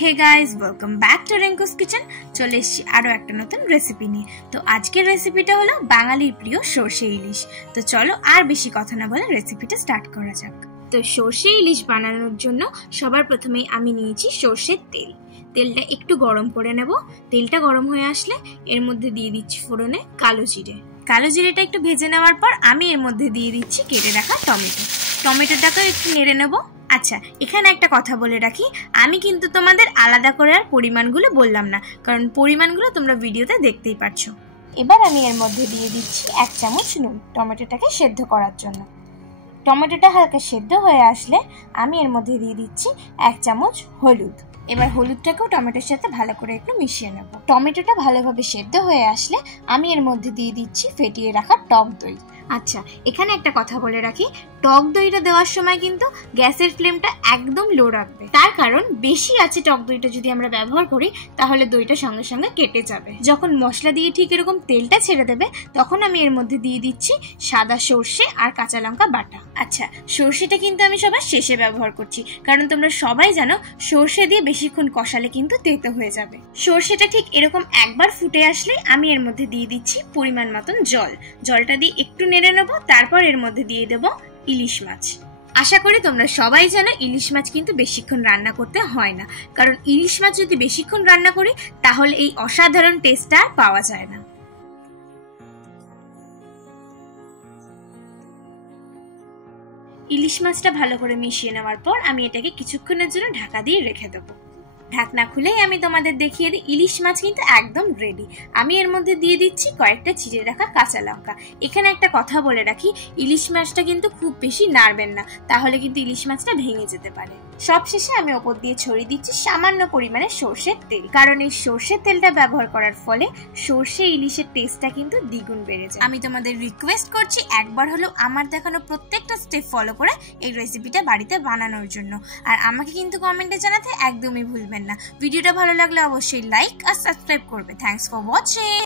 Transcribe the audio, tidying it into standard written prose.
Hey guys, welcome back to Rinku's kitchen. চলে এসেছি আরও একটা নতুন রেসিপি নিয়ে। তো আজকের রেসিপিটা হলো বাঙালির প্রিয় সর্ষে ইলিশ। তো চলো আর বেশি কথা না বলে রেসিপিটা স্টার্ট করা যাক। তো সর্ষে ইলিশ বানানোর জন্য সবার প্রথমেই আমি নিয়েছি সর্ষের তেল। তেলটা একটু গরম করে নেব। তেলটা গরম হয়ে আসলে এর মধ্যে দিয়ে দিচ্ছি ফোড়নে কালো জিরে। কালো জিরেটা একটু ভেজে নেওয়ার পর আমি এর মধ্যে দিয়ে দিচ্ছি কেটে রাখা টমেটো। টমেটোটাকেও একটু নেড়ে নেব। আচ্ছা, এখানে একটা কথা বলে রাখি, আমি কিন্তু তোমাদের আলাদা করে আর পরিমাণগুলো বললাম না, কারণ পরিমাণগুলো তোমরা ভিডিওতে দেখতেই পাচ্ছ। এবার আমি এর মধ্যে দিয়ে দিচ্ছি 1 চামচ নুন, টমেটোটাকে সেদ্ধ করার জন্য। টমেটোটা হালকা সেদ্ধ হয়ে আসলে আমি এর মধ্যে দিয়ে দিচ্ছি 1 চামচ হলুদ। এবার হলুদটাকেও টমেটোর সাথে ভালো করে একটু মিশিয়ে নেব। টমেটোটা ভালোভাবে সেদ্ধ হয়ে আসলে আমি এর মধ্যে দিয়ে দিচ্ছি ফেটিয়ে রাখা টক দই। আচ্ছা, এখানে একটা কথা বলে রাখি, টক দইটা দেওয়ার সময় কিন্তু গ্যাসের ফ্লেমটা একদম লো রাখবে। তার কারণ বেশি আছে টক দইটা যদি আমরা ব্যবহার করি তাহলে দইটা সঙ্গে সঙ্গে কেটে যাবে। যখন মশলা দিয়ে ঠিক এরকম তেলটা ছেড়ে দেবে তখন আমি এর মধ্যে দিয়ে দিচ্ছি সাদা সর্ষে আর কাঁচা লঙ্কা বাটা। আচ্ছা, সর্ষেটা কিন্তু আমি সবার শেষে ব্যবহার করছি, কারণ তোমরা সবাই জানো সর্ষে দিয়ে বেশিক্ষণ কষালে কিন্তু তেতো হয়ে যাবে। সর্ষেটা ঠিক এরকম একবার ফুটে আসলে আমি এর মধ্যে দিয়ে দিচ্ছি পরিমাণ মতন জল। জলটা দিয়ে একটু নেড়ে নেব, তারপর এর মধ্যে দিয়ে দেব ইলিশ মাছ। আশা করি তোমরা সবাই জানো ইলিশ মাছ কিন্তু বেশিক্ষণ রান্না করতে হয় না, কারণ ইলিশ মাছ যদি বেশিক্ষণ রান্না করি তাহলে এই অসাধারণ টেস্টটা আর পাওয়া যায় না। ইলিশ মাছটা ভালো করে মিশিয়ে নেওয়ার পর আমি এটাকে কিছুক্ষণের জন্য ঢাকা দিয়ে রেখে দেবো। ঢাকনা খুলেই আমি তোমাদের দেখিয়ে দিই, ইলিশ মাছ কিন্তু একদম রেডি। আমি এর মধ্যে দিয়ে দিচ্ছি কয়েকটা চিড়ে রাখা কাঁচা লঙ্কা। এখানে একটা কথা বলে রাখি, ইলিশ মাছটা কিন্তু খুব বেশি নাড়বেন না, তাহলে কিন্তু ইলিশ মাছটা ভেঙে যেতে পারে। সবশেষে আমি ওপর দিয়ে ছড়িয়ে দিচ্ছি সামান্য পরিমাণে সর্ষের তেল, কারণ এই সর্ষের তেলটা ব্যবহার করার ফলে সর্ষে ইলিশের টেস্টটা কিন্তু দ্বিগুণ বেড়ে যায়। আমি তোমাদের রিকোয়েস্ট করছি একবার হলেও আমার দেখানো প্রত্যেকটা স্টেপ ফলো করে এই রেসিপিটা বাড়িতে বানানোর জন্য। আর আমাকে কিন্তু কমেন্টে জানাতে একদমই ভুলবেন না। ভিডিওটা ভালো লাগলে অবশ্যই লাইক আর সাবস্ক্রাইব করবে। Thanks for watching.